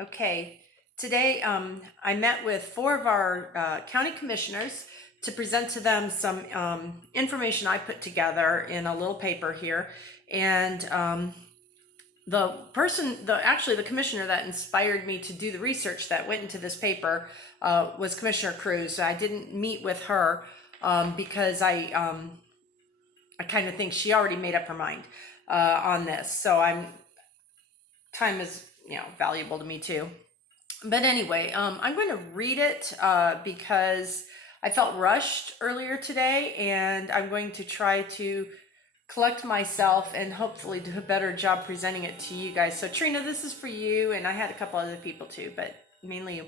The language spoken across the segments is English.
Okay, today I met with four of our county commissioners to present to them some information I put together in a little paper here. And the commissioner that inspired me to do the research that went into this paper was Commissioner Cruz. I didn't meet with her because I kind of think she already made up her mind on this. So time is valuable to me too. But anyway, I'm going to read it because I felt rushed earlier today, and I'm going to try to collect myself and hopefully do a better job presenting it to you guys. So Trina, this is for you, and I had a couple other people too, but mainly you.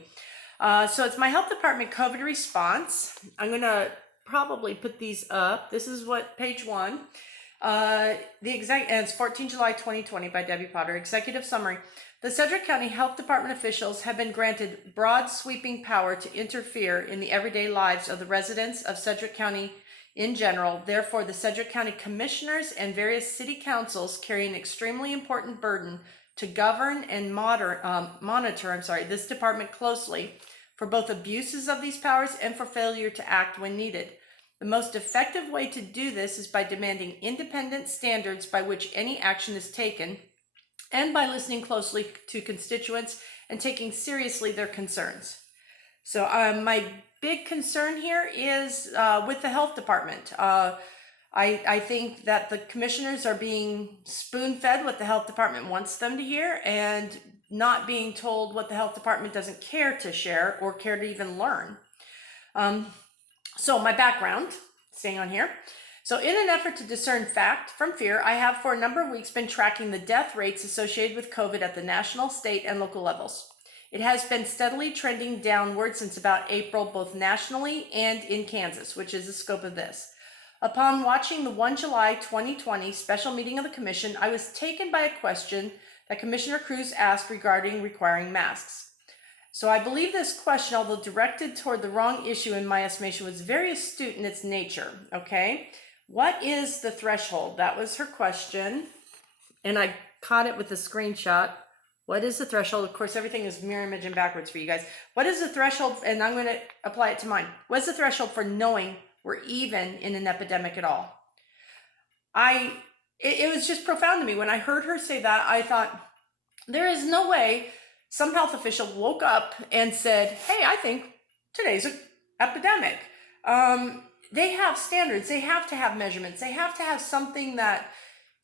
So it's my health department COVID response. I'm going to probably put these up. This is what page 1. And it's 14 July 2020 by Debbie Potter. Executive summary. The Sedgwick County Health Department officials have been granted broad sweeping power to interfere in the everyday lives of the residents of Sedgwick County in general. Therefore, the Sedgwick County Commissioners and various city councils carry an extremely important burden to govern and monitor this department closely for both abuses of these powers and for failure to act when needed. The most effective way to do this is by demanding independent standards by which any action is taken, and by listening closely to constituents and taking seriously their concerns. So my big concern here is with the health department. I think that the commissioners are being spoon-fed what the health department wants them to hear and not being told what the health department doesn't care to share or care to even learn. So my background, staying on here. So in an effort to discern fact from fear, I have for a number of weeks been tracking the death rates associated with COVID at the national, state, and local levels. It has been steadily trending downward since about April, both nationally and in Kansas, which is the scope of this. Upon watching the 1 July 2020 special meeting of the commission, I was taken by a question that Commissioner Cruz asked regarding requiring masks. So I believe this question, although directed toward the wrong issue in my estimation, was very astute in its nature, okay? What is the threshold? That was her question, and I caught it with a screenshot. What is the threshold? Of course, everything is mirror image and backwards for you guys. What is the threshold? And I'm going to apply it to mine. What's the threshold for knowing we're even in an epidemic at all? It was just profound to me. When I heard her say that, I thought, there is no way some health official woke up and said, hey, I think today's an epidemic. They have standards. They have to have measurements. They have to have something that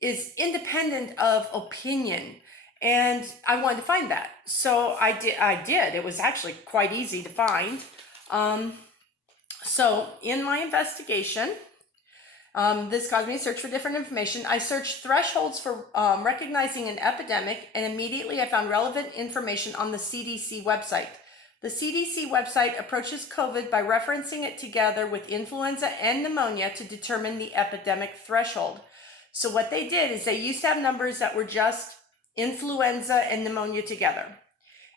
is independent of opinion. And I wanted to find that. So I did. It was actually quite easy to find. So in my investigation, this caused me to search for different information. I searched thresholds for recognizing an epidemic, and immediately I found relevant information on the CDC website. The CDC website approaches COVID by referencing it together with influenza and pneumonia to determine the epidemic threshold. So what they did is they used to have numbers that were just influenza and pneumonia together.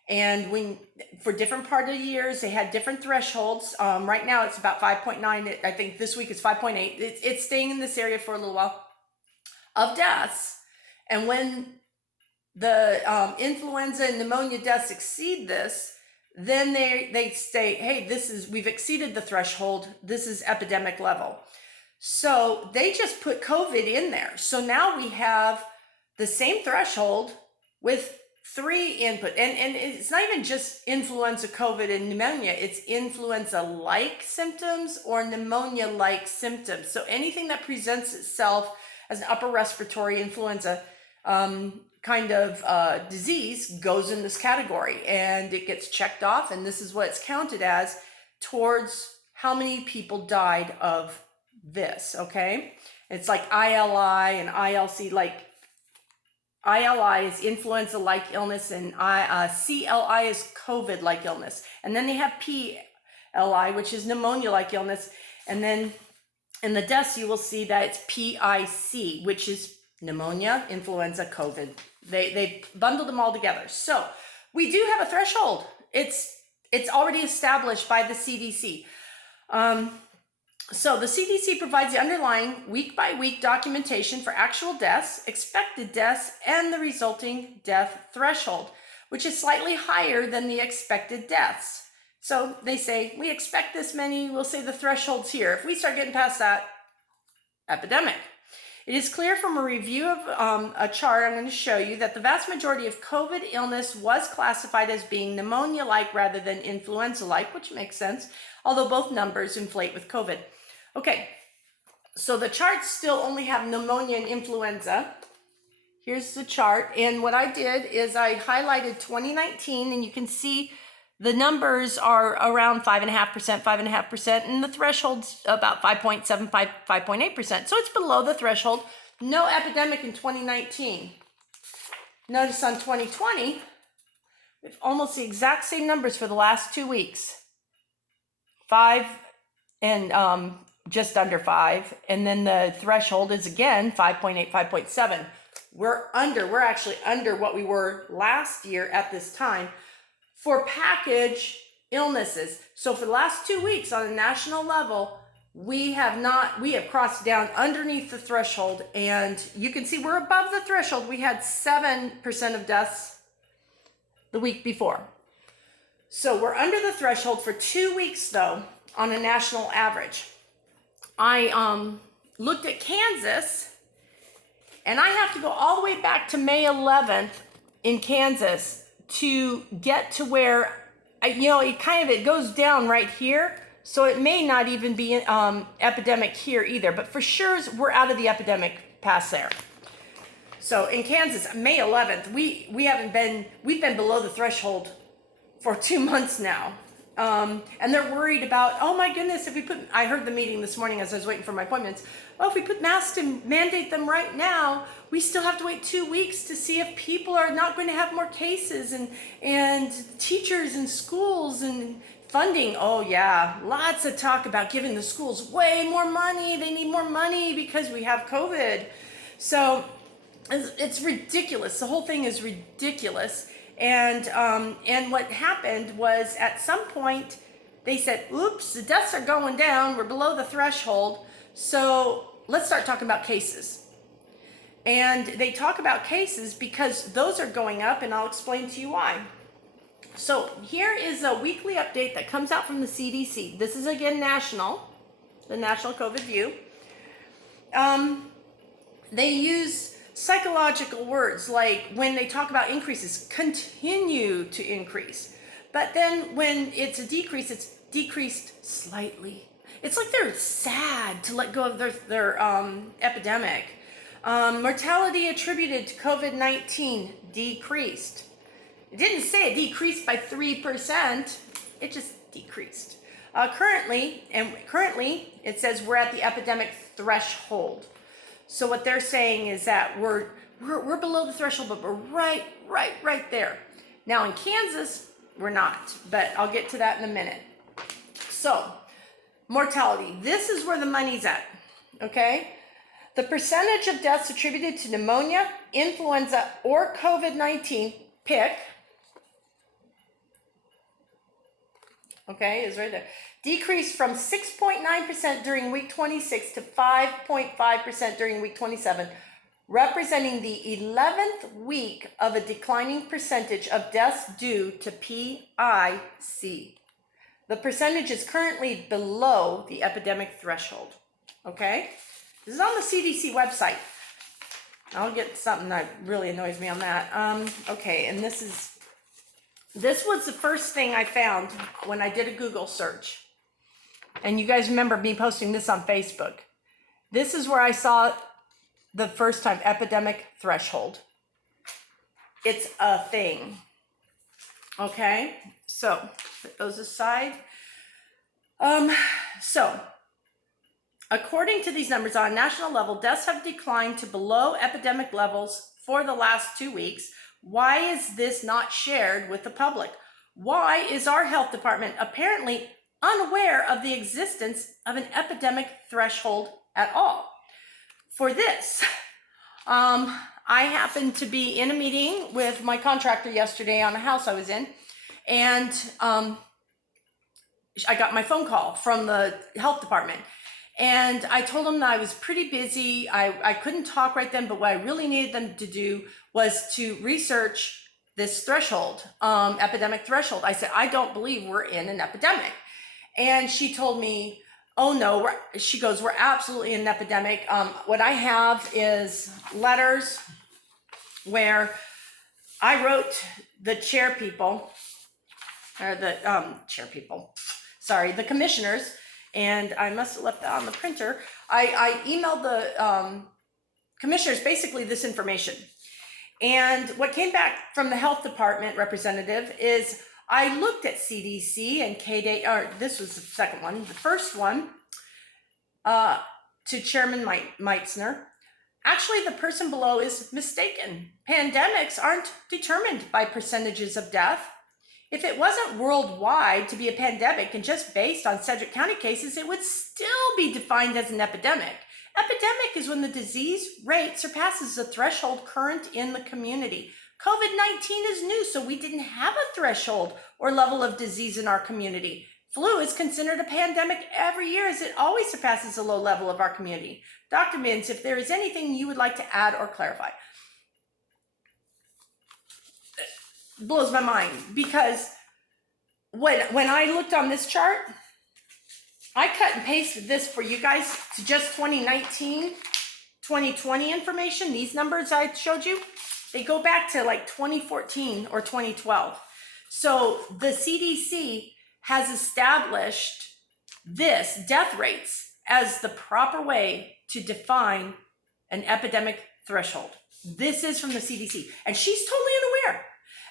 And for different part of the years, they had different thresholds. Right now it's about 5.9. I think this week it's 5.8. It's staying in this area for a little while of deaths. And when the influenza and pneumonia deaths exceed this, then they say, hey, we've exceeded the threshold. This is epidemic level. So they just put COVID in there. So now we have the same threshold with 3 input. And it's not even just influenza, COVID, and pneumonia. It's influenza-like symptoms or pneumonia-like symptoms. So anything that presents itself as an upper respiratory influenza kind of disease goes in this category, and it gets checked off, and this is what it's counted as towards how many people died of this, okay? It's like ILI and ILC, like ILI is influenza-like illness, and CLI is COVID-like illness. And then they have PLI, which is pneumonia-like illness. And then in the deaths, you will see that it's PIC, which is pneumonia, influenza, COVID. They bundled them all together. So we do have a threshold. It's already established by the CDC. So the CDC provides the underlying week-by-week documentation for actual deaths, expected deaths, and the resulting death threshold. which is slightly higher than the expected deaths. So they say, we expect this many, we'll say the threshold's here. If we start getting past that, epidemic. It is clear from a review of a chart I'm going to show you that the vast majority of COVID illness was classified as being pneumonia-like rather than influenza-like, which makes sense, although both numbers inflate with COVID. Okay, so the charts still only have pneumonia and influenza. Here's the chart, and what I did is I highlighted 2019, and you can see the numbers are around 5.5%, and the threshold's about 5.7, 5.8%. So it's below the threshold. No epidemic in 2019. Notice on 2020, we have almost the exact same numbers for the last 2 weeks. 5 and just under 5. And then the threshold is again 5.8, 5.7. We're actually under what we were last year at this time for package illnesses. So for the last 2 weeks on a national level, we have crossed down underneath the threshold, and you can see we're above the threshold. We had 7% of deaths the week before. So we're under the threshold for 2 weeks though, on a national average. I looked at Kansas, and I have to go all the way back to May 11th in Kansas to get to where, it goes down right here. So it may not even be epidemic here either, but for sure we're out of the epidemic past there. So in Kansas, May 11th, we've been below the threshold for 2 months now. And they're worried about, oh my goodness, I heard the meeting this morning as I was waiting for my appointments. Oh, if we put masks and mandate them right now, we still have to wait 2 weeks to see if people are not going to have more cases, and teachers and schools and funding. Oh yeah, lots of talk about giving the schools way more money. They need more money because we have COVID. So it's ridiculous. The whole thing is ridiculous. And what happened was at some point they said, oops, the deaths are going down. We're below the threshold. So let's start talking about cases. And they talk about cases because those are going up, and I'll explain to you why. So here is a weekly update that comes out from the CDC. This is again national, the National COVID View. They use psychological words like when they talk about increases, continue to increase. But then when it's a decrease, it's decreased slightly. It's like they're sad to let go of their epidemic. Mortality attributed to COVID-19 decreased. It didn't say it decreased by 3%. It just decreased. Currently, it says we're at the epidemic threshold. So what they're saying is that we're below the threshold, but we're right there. Now in Kansas, we're not, but I'll get to that in a minute. So mortality, this is where the money's at, okay? The percentage of deaths attributed to pneumonia, influenza, or COVID-19, pick, okay, is right there, decreased from 6.9% during week 26 to 5.5% during week 27, representing the 11th week of a declining percentage of deaths due to PIC. The percentage is currently below the epidemic threshold, okay? This is on the CDC website. I'll get something that really annoys me on that. Okay, and this was the first thing I found when I did a Google search. And you guys remember me posting this on Facebook. This is where I saw the first time epidemic threshold. It's a thing. Okay, so put those aside. So according to these numbers, on a national level, deaths have declined to below epidemic levels for the last 2 weeks. Why is this not shared with the public? Why is our health department apparently unaware of the existence of an epidemic threshold at all? For this, I happened to be in a meeting with my contractor yesterday on a house I was in, and I got my phone call from the health department. And I told them that I was pretty busy. I couldn't talk right then, but what I really needed them to do was to research this threshold, epidemic threshold. I said, I don't believe we're in an epidemic. And she told me, oh no, she goes, we're absolutely in an epidemic. What I have is letters where I wrote the the commissioners, and I must have left that on the printer. I emailed the commissioners basically this information. And what came back from the health department representative is I looked at CDC and KDA, or this was the second one. The first one to Chairman Meitzner. Actually, the person below is mistaken. Pandemics aren't determined by percentages of death. If it wasn't worldwide to be a pandemic and just based on Sedgwick County cases, it would still be defined as an epidemic. Epidemic is when the disease rate surpasses the threshold current in the community. COVID-19 is new, so we didn't have a threshold or level of disease in our community. Flu is considered a pandemic every year as it always surpasses the low level of our community. Dr. Mintz, if there is anything you would like to add or clarify. It blows my mind because when I looked on this chart, I cut and pasted this for you guys to just 2019, 2020 information. These numbers I showed you, they go back to like 2014 or 2012. So the CDC has established this death rates as the proper way to define an epidemic threshold. This is from the CDC, and she's totally unaware.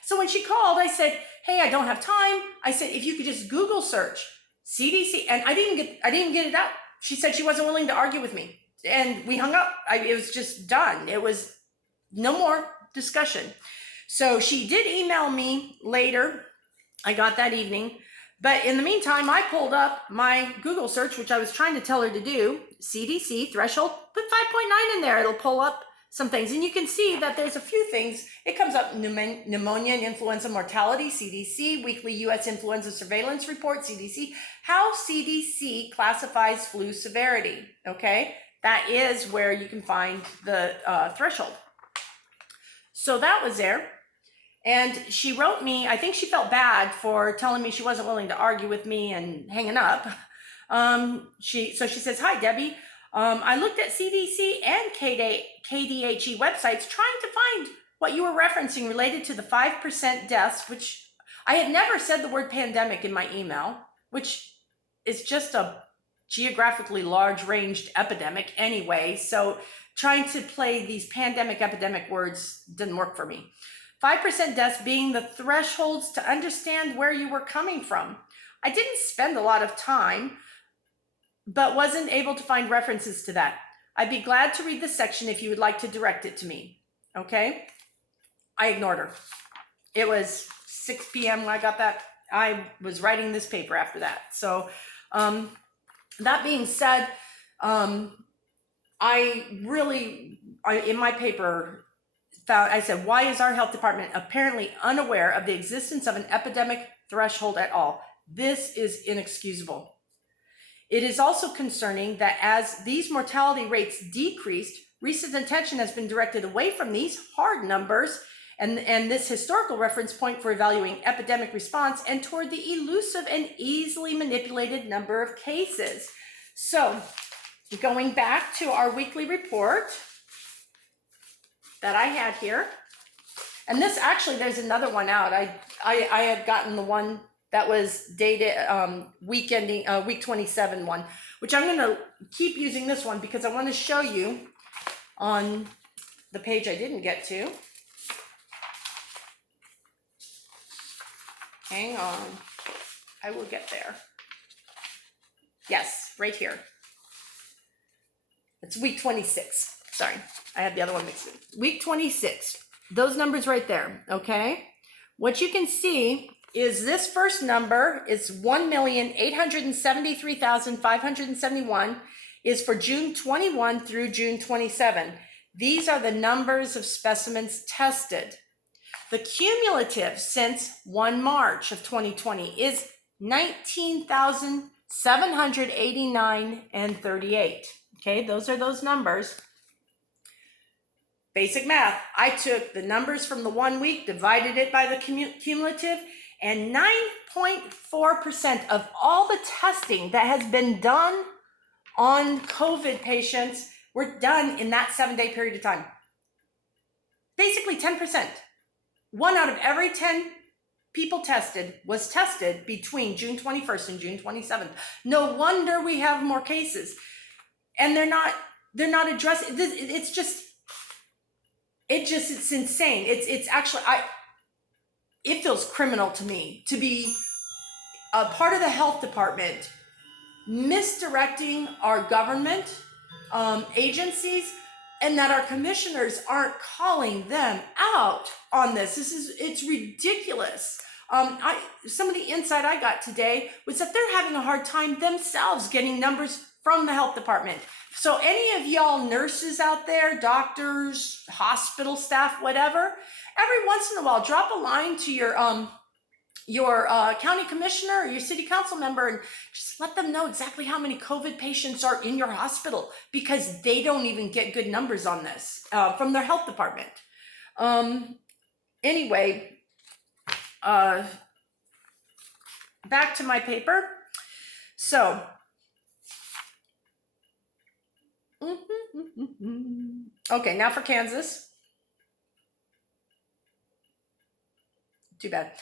So when she called, I said, hey, I don't have time. I said, if you could just Google search CDC, and I didn't get it out. She said she wasn't willing to argue with me, and we hung up. It was just done. It was no more discussion. So she did email me later. I got that evening. But in the meantime, I pulled up my Google search, which I was trying to tell her to do, CDC threshold, put 5.9 in there. It'll pull up some things. And you can see that there's a few things. It comes up pneumonia and influenza mortality, CDC, weekly U.S. influenza surveillance report, CDC, how CDC classifies flu severity, okay? That is where you can find the threshold. So that was there. And she wrote me, I think she felt bad for telling me she wasn't willing to argue with me and hanging up. She says, hi, Debbie. I looked at CDC and KDHE websites trying to find what you were referencing related to the 5% deaths, which I had never said the word pandemic in my email, which is just a geographically large ranged epidemic anyway. So trying to play these pandemic epidemic words didn't work for me. 5% deaths being the thresholds to understand where you were coming from. I didn't spend a lot of time, but wasn't able to find references to that. I'd be glad to read this section if you would like to direct it to me. Okay? I ignored her. It was 6 p.m. when I got that. I was writing this paper after that. So that being said, in my paper, I said, why is our health department apparently unaware of the existence of an epidemic threshold at all? This is inexcusable. It is also concerning that as these mortality rates decreased, recent attention has been directed away from these hard numbers and this historical reference point for evaluating epidemic response and toward the elusive and easily manipulated number of cases. So going back to our weekly report that I had here, and this actually, there's another one out. I had gotten the one that was dated week 27 one, which I'm going to keep using this one because I want to show you on the page I didn't get to. Hang on, I will get there. Yes, right here. It's week 26. Sorry, I had the other one mixed in. Week 26, those numbers right there, okay? What you can see is this first number is 1,873,571 is for June 21 through June 27. These are the numbers of specimens tested. The cumulative since 1 March of 2020 is 19,789 and 38. Okay, those are those numbers. basic math. I took the numbers from the 1 week, divided it by the cumulative, and 9.4% of all the testing that has been done on COVID patients were done in that 7-day period of time. Basically 10%. 1 out of every 10 people tested was tested between June 21st and June 27th. No wonder we have more cases. And they're not addressing this. It's insane. It's actually, it feels criminal to me to be a part of the health department misdirecting our government agencies, and that our commissioners aren't calling them out on this. It's ridiculous. Some of the insight I got today was that they're having a hard time themselves getting numbers from the health department. So any of y'all nurses out there, doctors, hospital staff, whatever, every once in a while, drop a line to your county commissioner or your city council member and just let them know exactly how many COVID patients are in your hospital, because they don't even get good numbers on this from their health department. Anyway, back to my paper. So, okay, now for Kansas. Too bad.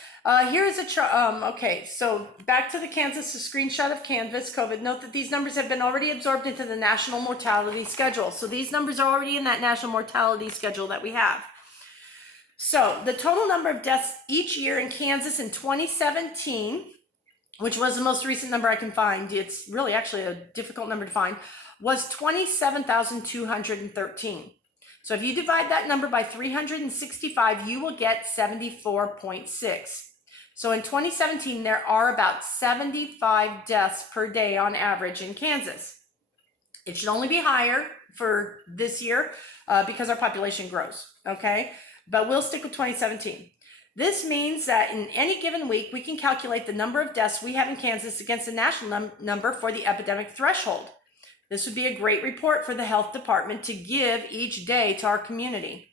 Here's a chart. Okay, so back to the Kansas, a screenshot of Kansas COVID. Note that these numbers have been already absorbed into the national mortality schedule. So these numbers are already in that national mortality schedule that we have. So the total number of deaths each year in Kansas in 2017, which was the most recent number I can find, it's really actually a difficult number to find, was 27,213. So if you divide that number by 365, you will get 74.6. So in 2017, there are about 75 deaths per day on average in Kansas. It should only be higher for this year because our population grows, okay? But we'll stick with 2017. This means that in any given week, we can calculate the number of deaths we have in Kansas against the national number for the epidemic threshold. This would be a great report for the health department to give each day to our community.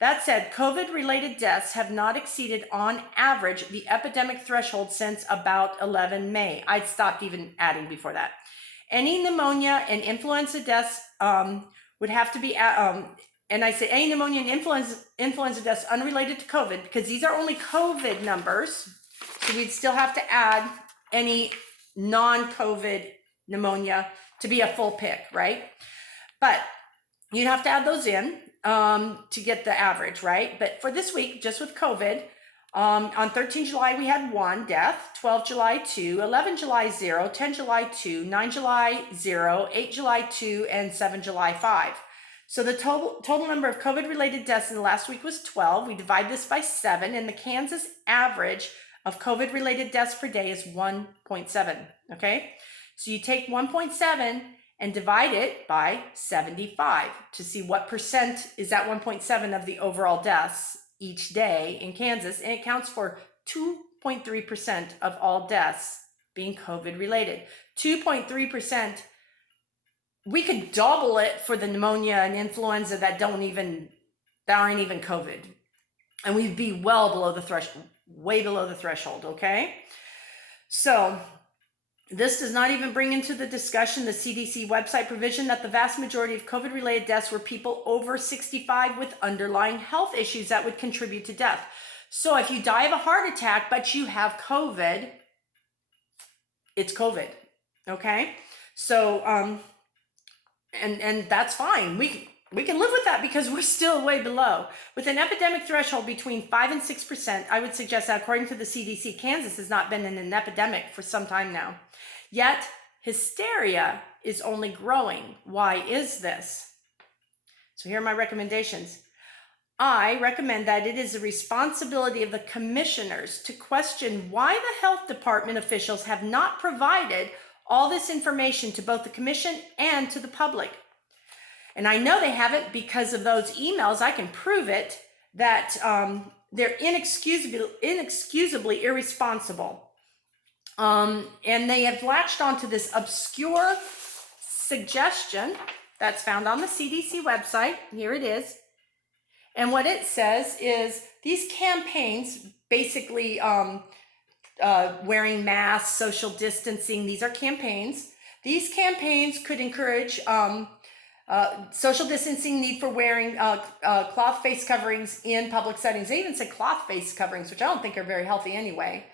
That said, COVID-related deaths have not exceeded on average the epidemic threshold since about 11 May. I'd stopped even adding before that. Any pneumonia and influenza deaths would have to be, and I say any pneumonia and influenza deaths unrelated to COVID, because these are only COVID numbers. So we'd still have to add any non-COVID pneumonia to be a full pick, right? But you'd have to add those in to get the average, right? But for this week, just with COVID, on 13 July, we had 1 death, 12 July, 2, 11 July, 0, 10 July, 2, 9 July, 0, 8 July, 2, and 7 July, 5. So the total number of COVID-related deaths in the last week was 12. We divide this by 7, and the Kansas average of COVID-related deaths per day is 1.7, okay? So you take 1.7 and divide it by 75 to see what percent is that 1.7 of the overall deaths each day in Kansas, and it counts for 2.3% of all deaths being COVID related. 2.3%. We could double it for the pneumonia and influenza that aren't even COVID, and we'd be well below the threshold, way below the threshold. Okay, so this does not even bring into the discussion the CDC website provision that the vast majority of COVID-related deaths were people over 65 with underlying health issues that would contribute to death. So if you die of a heart attack, but you have COVID, it's COVID, okay? So, and that's fine. We can live with that because we're still way below. With an epidemic threshold between 5 and 6%, I would suggest that according to the CDC, Kansas has not been in an epidemic for some time now. Yet, hysteria is only growing. Why is this? So here are my recommendations. I recommend that it is the responsibility of the commissioners to question why the health department officials have not provided all this information to both the commission and to the public. And I know they haven't because of those emails. I can prove it, that they're inexcusably irresponsible. And they have latched onto this obscure suggestion that's found on the CDC website. Here it is. And what it says is these campaigns, basically wearing masks, social distancing, these are campaigns. These campaigns could encourage social distancing, need for wearing cloth face coverings in public settings. They even say cloth face coverings, which I don't think are very healthy anyway.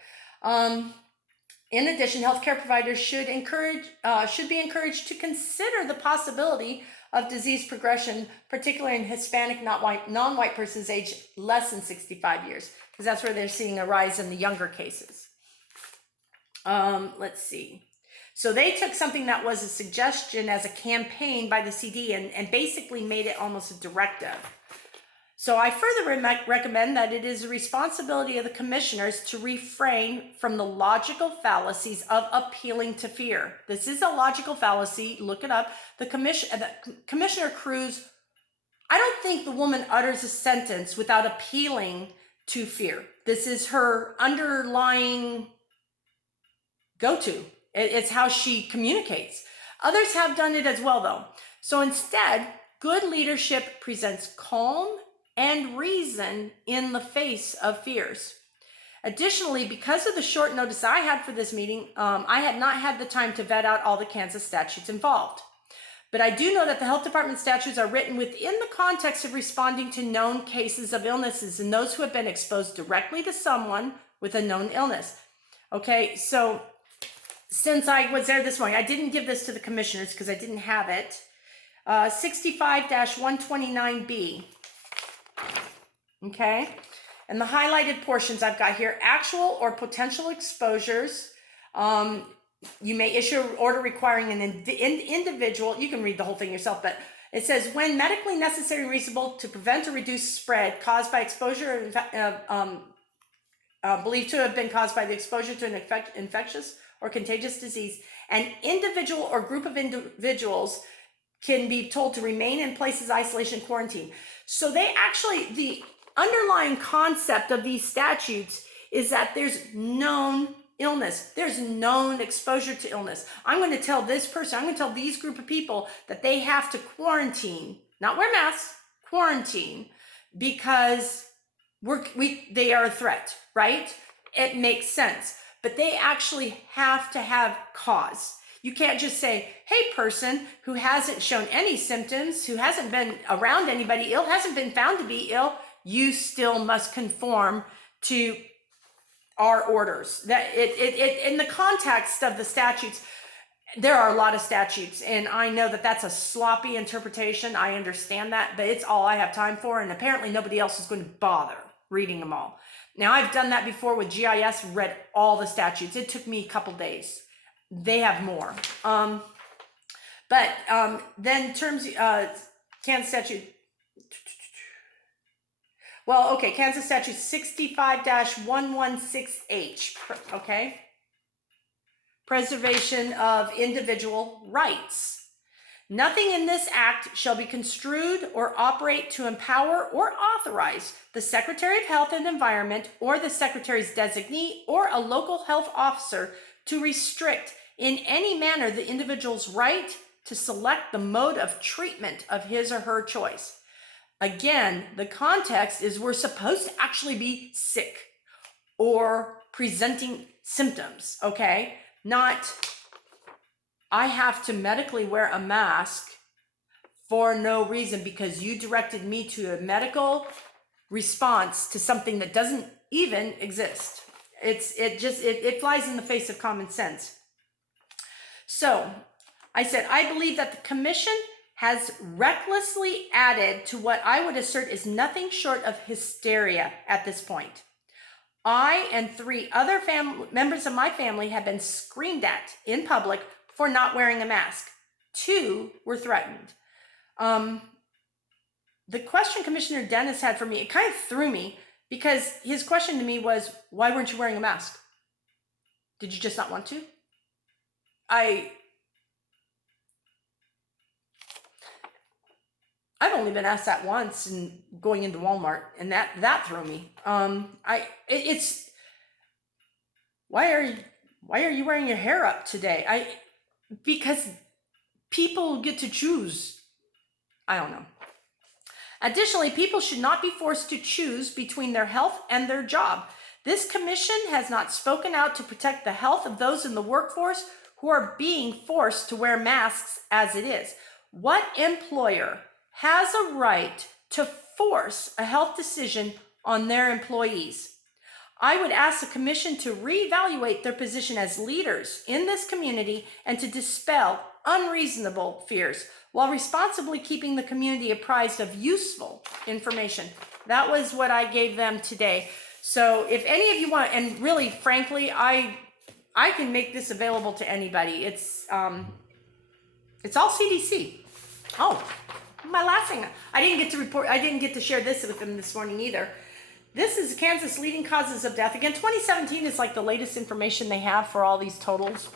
In addition, healthcare providers should be encouraged to consider the possibility of disease progression, particularly in Hispanic, non-white persons aged less than 65 years, because that's where they're seeing a rise in the younger cases. Let's see. So they took something that was a suggestion as a campaign by the CD and basically made it almost a directive. So I further recommend that it is the responsibility of the commissioners to refrain from the logical fallacies of appealing to fear. This is a logical fallacy. Look it up. Commissioner Cruz, I don't think the woman utters a sentence without appealing to fear. This is her underlying go-to. It's how she communicates. Others have done it as well, though. So instead, good leadership presents calm and reason in the face of fears. Additionally, because of the short notice I had for this meeting, I had not had the time to vet out all the Kansas statutes involved. But I do know that the health department statutes are written within the context of responding to known cases of illnesses and those who have been exposed directly to someone with a known illness. Okay, so since I was there this morning, I didn't give this to the commissioners because I didn't have it. 65-129B. Okay, and the highlighted portions I've got here: actual or potential exposures. You may issue an order requiring an individual. You can read the whole thing yourself, but it says when medically necessary and reasonable to prevent or reduce spread caused by exposure, believed to have been caused by the exposure to an infectious or contagious disease, an individual or group of individuals can be told to remain in places of isolation, quarantine. So they actually, the underlying concept of these statutes is that there's known illness. There's known exposure to illness. I'm going to tell this person, I'm going to tell these group of people that they have to quarantine, not wear masks, quarantine, because they are a threat, right? It makes sense. But they actually have to have cause. You can't just say, hey, person who hasn't shown any symptoms, who hasn't been around anybody ill, hasn't been found to be ill, you still must conform to our orders. That in the context of the statutes, there are a lot of statutes, and I know that that's a sloppy interpretation. I understand that, but it's all I have time for, and apparently nobody else is going to bother reading them all. Now, I've done that before with GIS, read all the statutes. It took me a couple days. They have more. Then terms, Kansas statute. Well, okay, Kansas statute 65-116H, okay? Preservation of individual rights. Nothing in this act shall be construed or operate to empower or authorize the Secretary of Health and Environment or the Secretary's designee or a local health officer to restrict in any manner the individual's right to select the mode of treatment of his or her choice. Again, the context is we're supposed to actually be sick or presenting symptoms, okay? Not, I have to medically wear a mask for no reason because you directed me to a medical response to something that doesn't even exist. It flies in the face of common sense. So I said, I believe that the commission has recklessly added to what I would assert is nothing short of hysteria at this point. I and 3 other members of my family have been screamed at in public for not wearing a mask. 2 were threatened. The question Commissioner Dennis had for me, it kind of threw me because his question to me was, why weren't you wearing a mask? Did you just not want to? I've only been asked that once and going into Walmart, and that threw me. Why are you wearing your hair up today? Because people get to choose. I don't know. Additionally, people should not be forced to choose between their health and their job. This commission has not spoken out to protect the health of those in the workforce who are being forced to wear masks as it is. What employer has a right to force a health decision on their employees? I would ask the commission to reevaluate their position as leaders in this community and to dispel unreasonable fears while responsibly keeping the community apprised of useful information. That was what I gave them today. So if any of you want, and really, frankly, I can make this available to anybody. It's all CDC. Oh, my last thing. I didn't get to share this with them this morning either. This is Kansas leading causes of death. Again, 2017 is like the latest information they have for all these totals.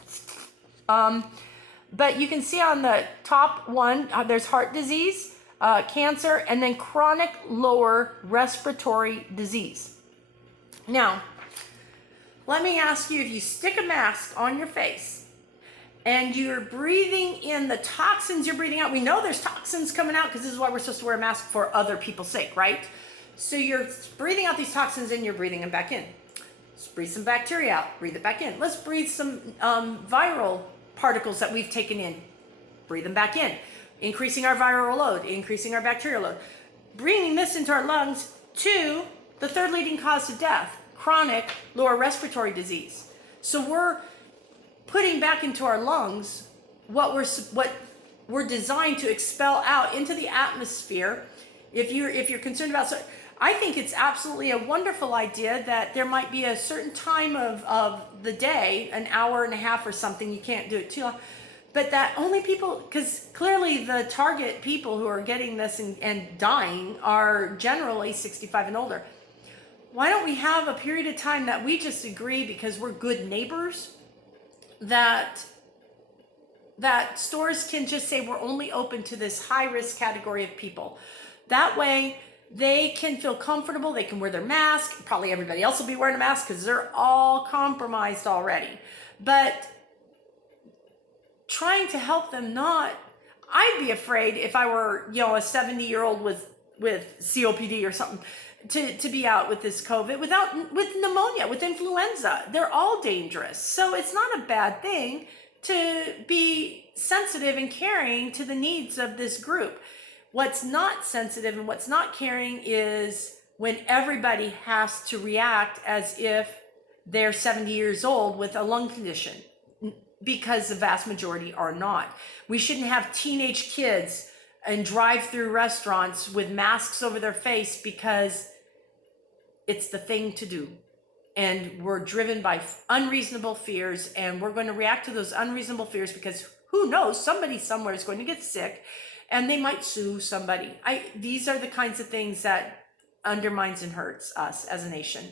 But you can see on the top one, there's heart disease, cancer, and then chronic lower respiratory disease. Now, let me ask you, if you stick a mask on your face and you're breathing in the toxins you're breathing out, we know there's toxins coming out because this is why we're supposed to wear a mask for other people's sake, right? So you're breathing out these toxins and you're breathing them back in. Let's breathe some bacteria out, breathe it back in. Let's breathe some viral particles that we've taken in, breathe them back in, increasing our viral load, increasing our bacterial load, bringing this into our lungs to the third leading cause of death, chronic lower respiratory disease. So we're putting back into our lungs what we're designed to expel out into the atmosphere. If you're concerned about, so I think it's absolutely a wonderful idea that there might be a certain time of the day, an hour and a half or something, you can't do it too long, but that only people, because clearly the target people who are getting this and dying are generally 65 and older. Why don't we have a period of time that we just agree, because we're good neighbors, that stores can just say we're only open to this high risk category of people. That way they can feel comfortable, they can wear their mask, probably everybody else will be wearing a mask because they're all compromised already. But trying to help them not, I'd be afraid if I were, a 70-year-old with COPD or something, to be out with this COVID, with pneumonia, with influenza. They're all dangerous. So it's not a bad thing to be sensitive and caring to the needs of this group. What's not sensitive and what's not caring is when everybody has to react as if they're 70 years old with a lung condition, because the vast majority are not. We shouldn't have teenage kids and drive-through restaurants with masks over their face because it's the thing to do. And we're driven by unreasonable fears, and we're going to react to those unreasonable fears because who knows, somebody somewhere is going to get sick and they might sue somebody. These are the kinds of things that undermines and hurts us as a nation.